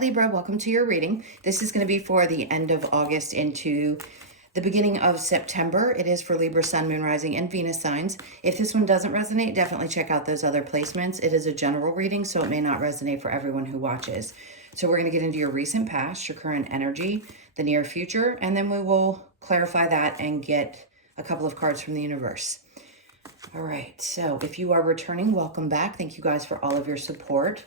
Libra, welcome to your reading. This is going to be for the end of August into the beginning of September. It is for Libra, Sun, Moon, Rising, and Venus signs. If this one doesn't resonate, definitely check out those other placements. It is a general reading, so it may not resonate for everyone who watches. So we're going to get into your recent past, your current energy, the near future, and then we will clarify that and get a couple of cards from the universe. All right, so if you are returning, welcome back. Thank you guys for all of your support.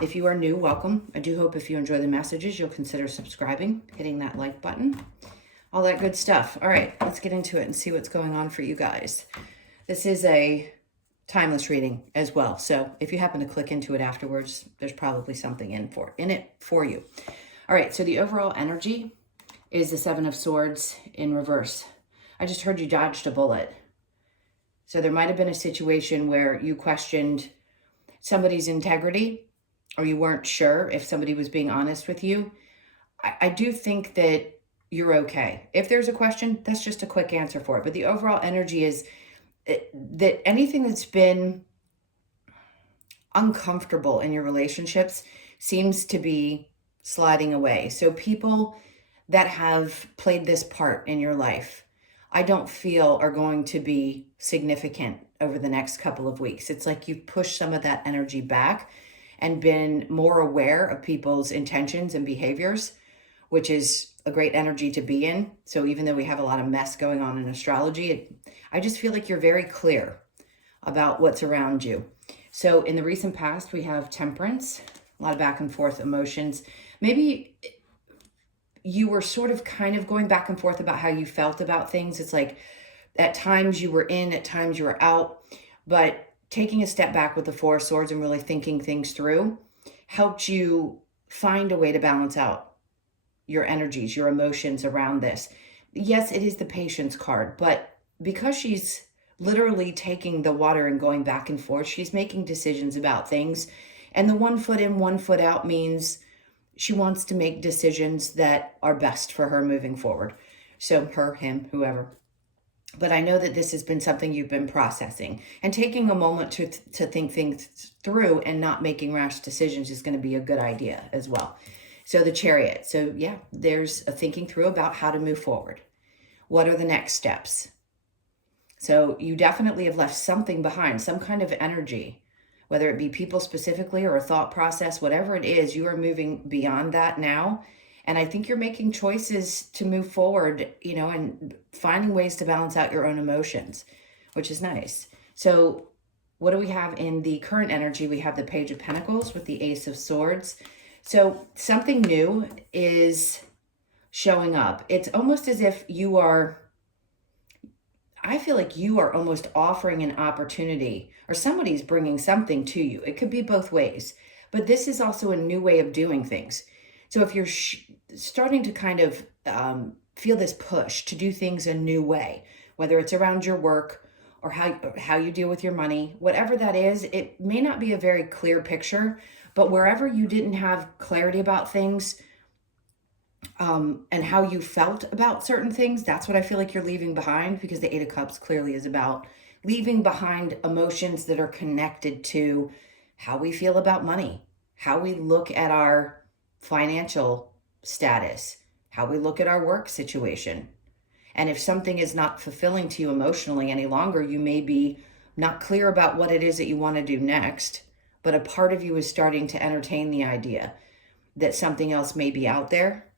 If you are new, welcome. I do hope if you enjoy the messages, you'll consider subscribing, hitting that like button, all that good stuff. All right, let's get into it and see what's going on for you guys. This is a timeless reading as well. So if you happen to click into it afterwards, there's probably something in it for you. All right, so the overall energy is the Seven of Swords in reverse. I just heard you dodged a bullet. So there might have been a situation where you questioned somebody's integrity, or you weren't sure if somebody was being honest with you. I do think that you're okay. If there's a question, that's just a quick answer for it. But the overall energy is that anything that's been uncomfortable in your relationships seems to be sliding away. So people that have played this part in your life, I don't feel are going to be significant over the next couple of weeks. It's like you've pushed some of that energy back and been more aware of people's intentions and behaviors, which is a great energy to be in. So even though we have a lot of mess going on in astrology, I just feel like you're very clear about what's around you. So in the recent past, we have Temperance, a lot of back and forth emotions. Maybe you were sort of kind of going back and forth about how you felt about things. It's like at times you were in, at times you were out, but taking a step back with the Four of Swords and really thinking things through helped you find a way to balance out your energies, your emotions around this. Yes, it is the Patience card, but because she's literally taking the water and going back and forth, she's making decisions about things. And the 1 foot in, 1 foot out means she wants to make decisions that are best for her moving forward. So her, him, whoever. But I know that this has been something you've been processing, and taking a moment to think things through and not making rash decisions is going to be a good idea as well. So the Chariot. So yeah, there's a thinking through about how to move forward. What are the next steps? So you definitely have left something behind, some kind of energy, whether it be people specifically or a thought process, whatever it is, you are moving beyond that now. And I think you're making choices to move forward, and finding ways to balance out your own emotions, which is nice. So what do we have in the current energy? We have the Page of Pentacles with the Ace of Swords. So something new is showing up. It's almost as if I feel like you are almost offering an opportunity, or somebody's bringing something to you. It could be both ways, but this is also a new way of doing things. So if you're starting to kind of feel this push to do things a new way, whether it's around your work or how you deal with your money, whatever that is, it may not be a very clear picture, but wherever you didn't have clarity about things and how you felt about certain things, that's what I feel like you're leaving behind, because the Eight of Cups clearly is about leaving behind emotions that are connected to how we feel about money, how we look at our financial status, how we look at our work situation. And if something is not fulfilling to you emotionally any longer, you may be not clear about what it is that you want to do next, but a part of you is starting to entertain the idea that something else may be out there.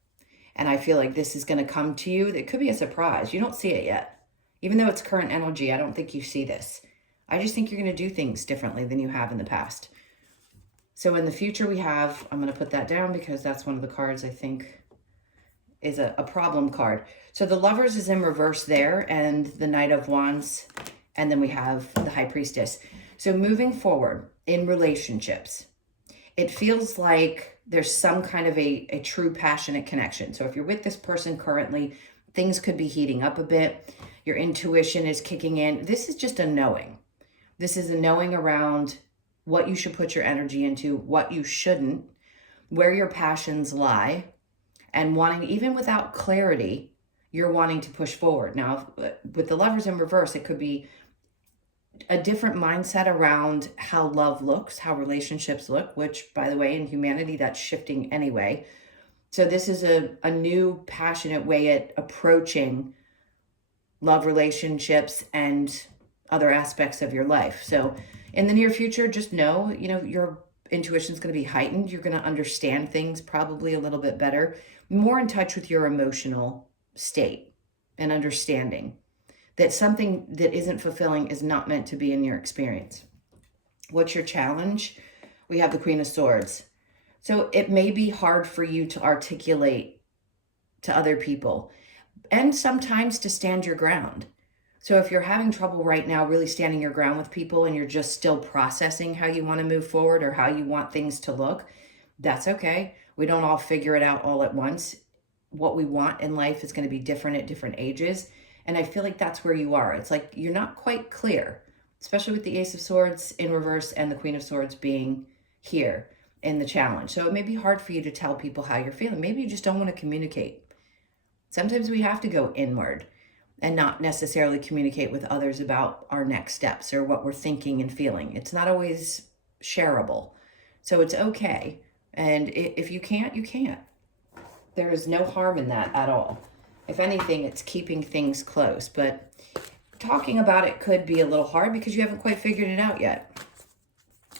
And I feel like this is going to come to you. It could be a surprise. You don't see it yet. Even though it's current energy, I don't think you see this. I just think you're going to do things differently than you have in the past. So in the future we have, I'm going to put that down because that's one of the cards I think is a problem card. So the Lovers is in reverse there, and the Knight of Wands, and then we have the High Priestess. So moving forward in relationships, it feels like there's some kind of a true passionate connection. So if you're with this person currently, things could be heating up a bit. Your intuition is kicking in. This is just a knowing. This is a knowing around what you should put your energy into, what you shouldn't, where your passions lie, and wanting, even without clarity, you're wanting to push forward. Now, with the Lovers in reverse, it could be a different mindset around how love looks, how relationships look, which, by the way, in humanity, that's shifting anyway. So this is a new passionate way at approaching love, relationships, and other aspects of your life. So in the near future, just know, your intuition is going to be heightened. You're going to understand things probably a little bit better, more in touch with your emotional state and understanding that something that isn't fulfilling is not meant to be in your experience. What's your challenge? We have the Queen of Swords. So it may be hard for you to articulate to other people and sometimes to stand your ground. So if you're having trouble right now really standing your ground with people and you're just still processing how you want to move forward or how you want things to look, that's okay. We don't all figure it out all at once. What we want in life is going to be different at different ages. And I feel like that's where you are. It's like you're not quite clear, especially with the Ace of Swords in reverse and the Queen of Swords being here in the challenge. So it may be hard for you to tell people how you're feeling. Maybe you just don't want to communicate. Sometimes we have to go inward and not necessarily communicate with others about our next steps or what we're thinking and feeling. It's not always shareable. So it's okay. And if you can't, you can't. There is no harm in that at all. If anything, it's keeping things close. But talking about it could be a little hard because you haven't quite figured it out yet.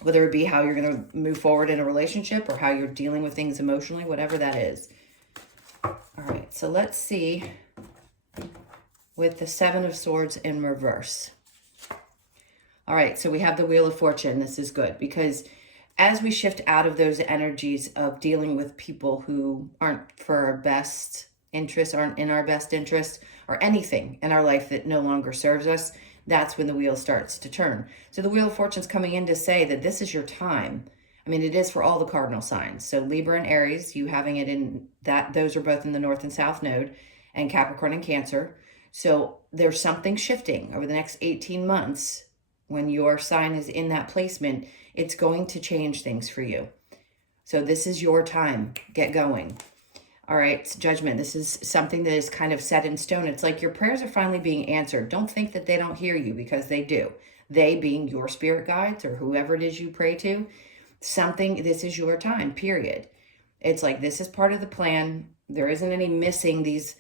Whether it be how you're going to move forward in a relationship or how you're dealing with things emotionally, whatever that is. All right, so let's see with the Seven of Swords in reverse. All right, so we have the Wheel of Fortune. This is good because as we shift out of those energies of dealing with people who aren't for our best interests, aren't in our best interest, or anything in our life that no longer serves us, that's when the wheel starts to turn. So the Wheel of Fortune's coming in to say that this is your time. I mean, it is for all the cardinal signs. So Libra and Aries, you having it in that, those are both in the North and South node, and Capricorn and Cancer. So there's something shifting over the next 18 months. When your sign is in that placement, it's going to change things for you. So this is your time. Get going. All right, Judgment. This is something that is kind of set in stone. It's like your prayers are finally being answered. Don't think that they don't hear you, because they do. They being your spirit guides or whoever it is you pray to. This is your time, period. It's like this is part of the plan. There isn't any missing these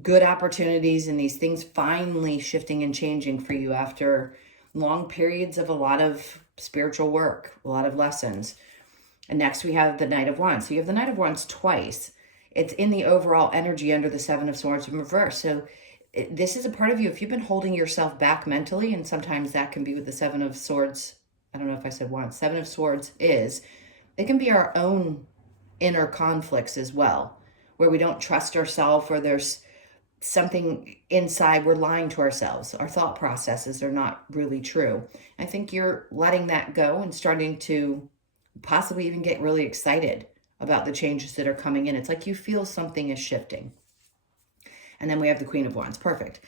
good opportunities and these things finally shifting and changing for you after long periods of a lot of spiritual work, a lot of lessons. And next we have the Knight of Wands. So you have the Knight of Wands twice. It's in the overall energy under the Seven of Swords in reverse. So this is a part of you. If you've been holding yourself back mentally, and sometimes that can be with the Seven of Swords. I don't know if I said Wands. Seven of Swords it can be our own inner conflicts as well, where we don't trust ourselves, or there's something inside, we're lying to ourselves. Our thought processes are not really true. I think you're letting that go and starting to possibly even get really excited about the changes that are coming in. It's like you feel something is shifting. And then we have the Queen of Wands. Perfect.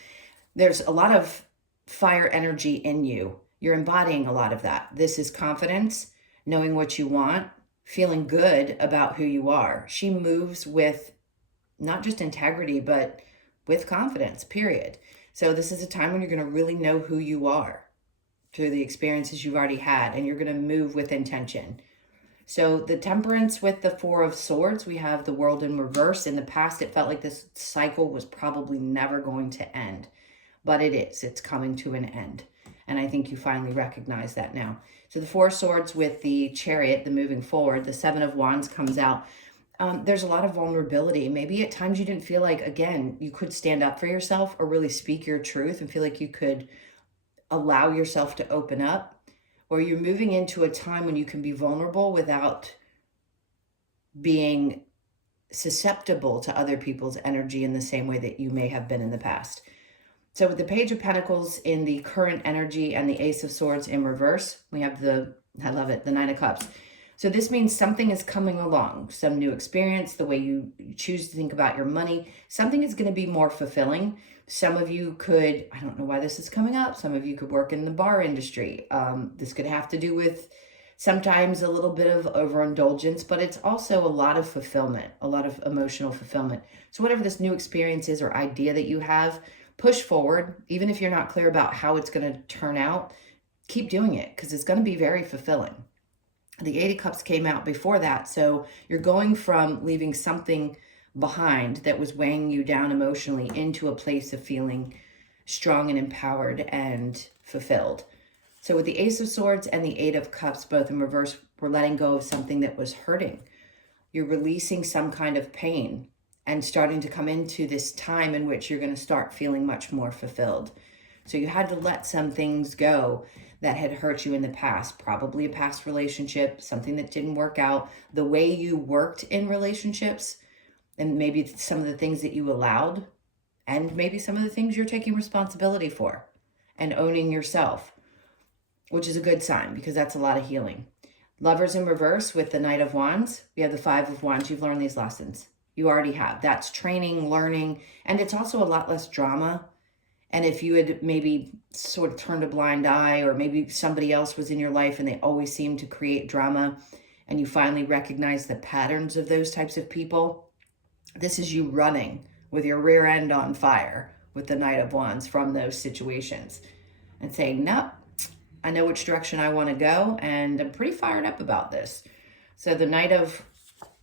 There's a lot of fire energy in you. You're embodying a lot of that. This is confidence, knowing what you want, feeling good about who you are. She moves with not just integrity, but with confidence, period. So this is a time when you're going to really know who you are through the experiences you've already had, and you're going to move with intention. So the Temperance with the Four of Swords, we have the World in reverse. In the past, it felt like this cycle was probably never going to end, but it is. It's coming to an end. And I think you finally recognize that now. So the Four of Swords with the Chariot, the moving forward, the Seven of Wands comes out. There's a lot of vulnerability. Maybe at times you didn't feel like, again, you could stand up for yourself or really speak your truth and feel like you could allow yourself to open up. Or you're moving into a time when you can be vulnerable without being susceptible to other people's energy in the same way that you may have been in the past. So with the Page of Pentacles in the current energy and the Ace of Swords in reverse, we have I love it, the Nine of Cups. So this means something is coming along, some new experience, the way you choose to think about your money, something is going to be more fulfilling. Some of you could, I don't know why this is coming up, some of you could work in the bar industry. This could have to do with sometimes a little bit of overindulgence, but it's also a lot of fulfillment, a lot of emotional fulfillment. So whatever this new experience is or idea that you have, push forward, even if you're not clear about how it's going to turn out. keep doing it because it's going to be very fulfilling. The Eight of Cups came out before that. So you're going from leaving something behind that was weighing you down emotionally into a place of feeling strong and empowered and fulfilled. So with the Ace of Swords and the Eight of Cups, both in reverse, we're letting go of something that was hurting. You're releasing some kind of pain and starting to come into this time in which you're going to start feeling much more fulfilled. So you had to let some things go that had hurt you in the past, probably a past relationship, something that didn't work out, the way you worked in relationships, and maybe some of the things that you allowed, and maybe some of the things you're taking responsibility for and owning yourself, which is a good sign because that's a lot of healing. Lovers in reverse with the Knight of Wands. We have the Five of Wands. You've learned these lessons. You already have. That's training, learning, and it's also a lot less drama. And if you had maybe sort of turned a blind eye, or maybe somebody else was in your life and they always seem to create drama, and you finally recognize the patterns of those types of people, this is you running with your rear end on fire with the Knight of Wands from those situations and saying, nope, I know which direction I want to go, and I'm pretty fired up about this. So the Knight of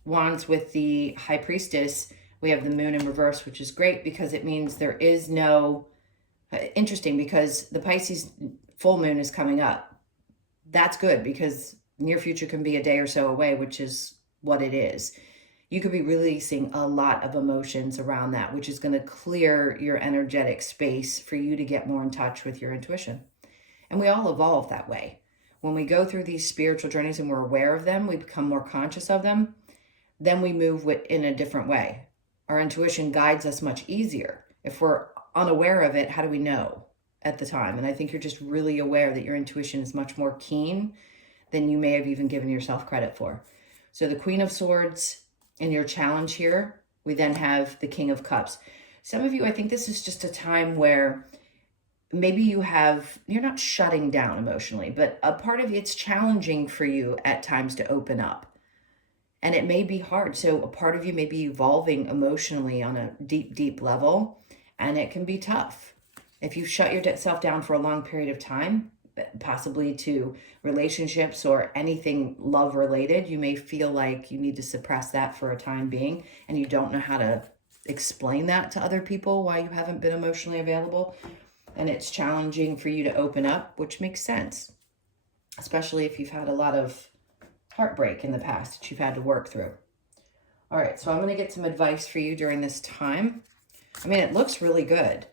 Wands with the High Priestess, we have the Moon in reverse, which is great because it means there is no... Interesting, because the Pisces full moon is coming up. That's good because near future can be a day or so away, which is what it is. You could be releasing a lot of emotions around that, which is going to clear your energetic space for you to get more in touch with your intuition. And we all evolve that way. When we go through these spiritual journeys and we're aware of them, we become more conscious of them, then we move in a different way. Our intuition guides us much easier. If we're unaware of it, how do we know at the time? And I think you're just really aware that your intuition is much more keen than you may have even given yourself credit for. So the Queen of Swords in your challenge here, we then have the King of Cups. Some of you, I think this is just a time where maybe you're not shutting down emotionally, but a part of it's challenging for you at times to open up. And it may be hard. So a part of you may be evolving emotionally on a deep, deep level. And it can be tough. If you shut yourself down for a long period of time, possibly to relationships or anything love related, you may feel like you need to suppress that for a time being, and you don't know how to explain that to other people why you haven't been emotionally available. And it's challenging for you to open up, which makes sense, especially if you've had a lot of heartbreak in the past that you've had to work through. All right, so I'm going to get some advice for you during this time. I mean, it looks really good.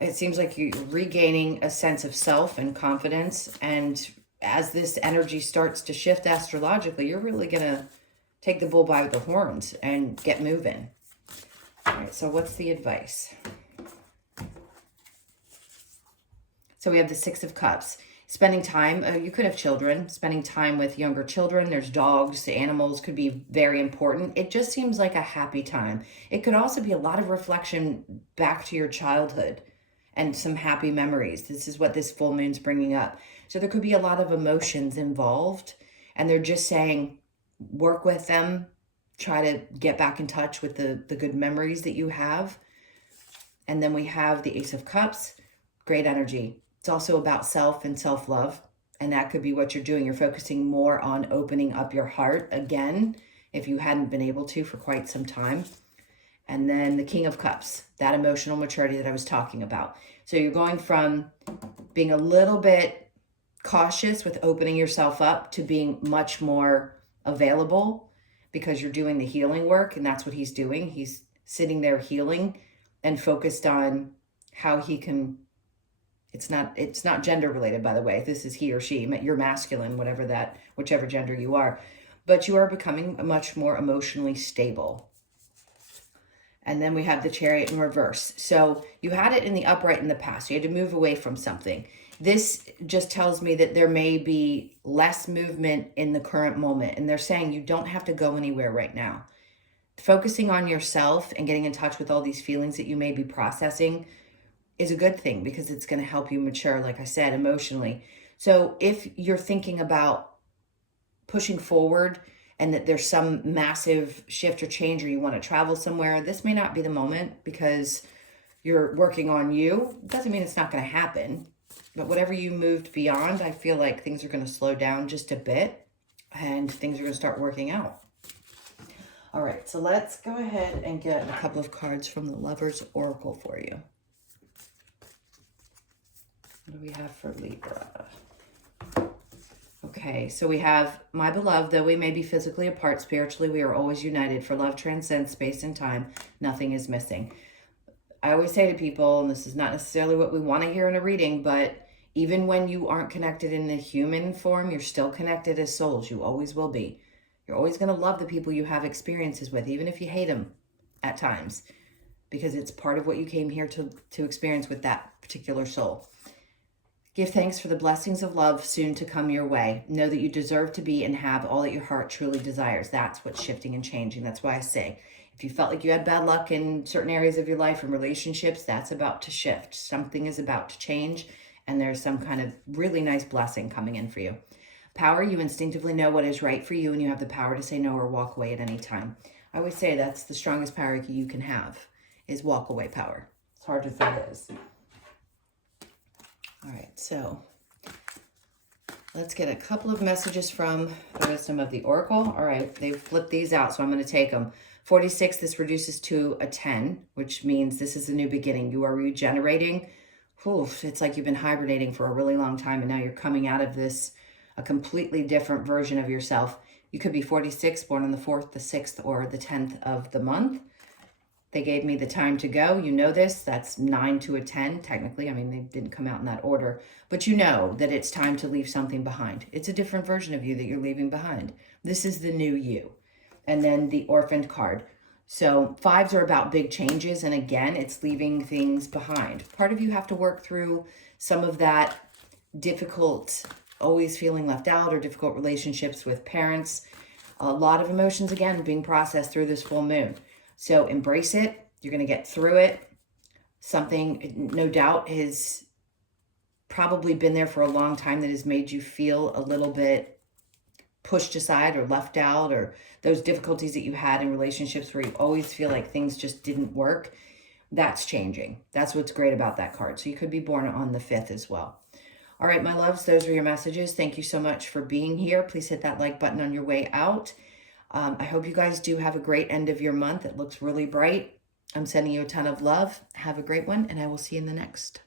It seems like you're regaining a sense of self and confidence. And as this energy starts to shift astrologically, you're really going to take the bull by the horns and get moving. All right, so what's the advice? So we have the Six of Cups. Spending time, you could have children, spending time with younger children. There's dogs, animals could be very important. It just seems like a happy time. It could also be a lot of reflection back to your childhood and some happy memories. This is what this full moon's bringing up. So there could be a lot of emotions involved, and they're just saying, work with them, try to get back in touch with the good memories that you have. And then we have the Ace of Cups, great energy. It's also about self and self-love, and that could be what you're doing. You're focusing more on opening up your heart again, if you hadn't been able to for quite some time. And then the King of Cups, that emotional maturity that I was talking about. So you're going from being a little bit cautious with opening yourself up to being much more available because you're doing the healing work, and that's what he's doing. He's sitting there healing and focused on how he can... It's not gender related, by the way. This is he or she. You're masculine, whichever gender you are. But you are becoming much more emotionally stable. And then we have the Chariot in reverse. So you had it in the upright in the past. You had to move away from something. This just tells me that there may be less movement in the current moment. And they're saying you don't have to go anywhere right now. Focusing on yourself and getting in touch with all these feelings that you may be processing is a good thing because it's going to help you mature, like I said, emotionally. So if you're thinking about pushing forward and that there's some massive shift or change, or you want to travel somewhere, this may not be the moment because you're working on you. It doesn't mean it's not going to happen. But whatever you moved beyond, I feel like things are going to slow down just a bit and things are going to start working out. All right, so let's go ahead and get a couple of cards from the Lover's Oracle for you. What do we have for Libra? Okay, so we have, my beloved, though we may be physically apart, spiritually we are always united. For love transcends space and time. Nothing is missing. I always say to people, and this is not necessarily what we want to hear in a reading, but even when you aren't connected in the human form, you're still connected as souls. You always will be. You're always going to love the people you have experiences with, even if you hate them at times, because it's part of what you came here to experience with that particular soul. Give thanks for the blessings of love soon to come your way. Know that you deserve to be and have all that your heart truly desires. That's what's shifting and changing. That's why I say, if you felt like you had bad luck in certain areas of your life and relationships, that's about to shift. Something is about to change, and there's some kind of really nice blessing coming in for you. Power, you instinctively know what is right for you, and you have the power to say no or walk away at any time. I always say that's the strongest power you can have, is walk away power. It's hard as it is. All right, so let's get a couple of messages from the Wisdom of the Oracle. All right, they've flipped these out, so I'm going to take them. 46, this reduces to a 10, which means this is a new beginning. You are regenerating. Oof, it's like you've been hibernating for a really long time, and now you're coming out of this, a completely different version of yourself. You could be 46, born on the 4th, the 6th, or the 10th of the month. They gave me the time to go. You know this. That's 9 to a 10, technically. I mean, they didn't come out in that order. But you know that it's time to leave something behind. It's a different version of you that you're leaving behind. This is the new you. And then the Orphaned card. So 5s are about big changes. And again, it's leaving things behind. Part of you have to work through some of that difficult, always feeling left out, or difficult relationships with parents. A lot of emotions, again, being processed through this full moon. So embrace it. You're going to get through it. Something, no doubt, has probably been there for a long time that has made you feel a little bit pushed aside or left out, or those difficulties that you had in relationships where you always feel like things just didn't work. That's changing. That's what's great about that card. So you could be born on the 5th as well. All right, my loves, those are your messages. Thank you so much for being here. Please hit that like button on your way out. I hope you guys do have a great end of your month. It looks really bright. I'm sending you a ton of love. Have a great one, and I will see you in the next.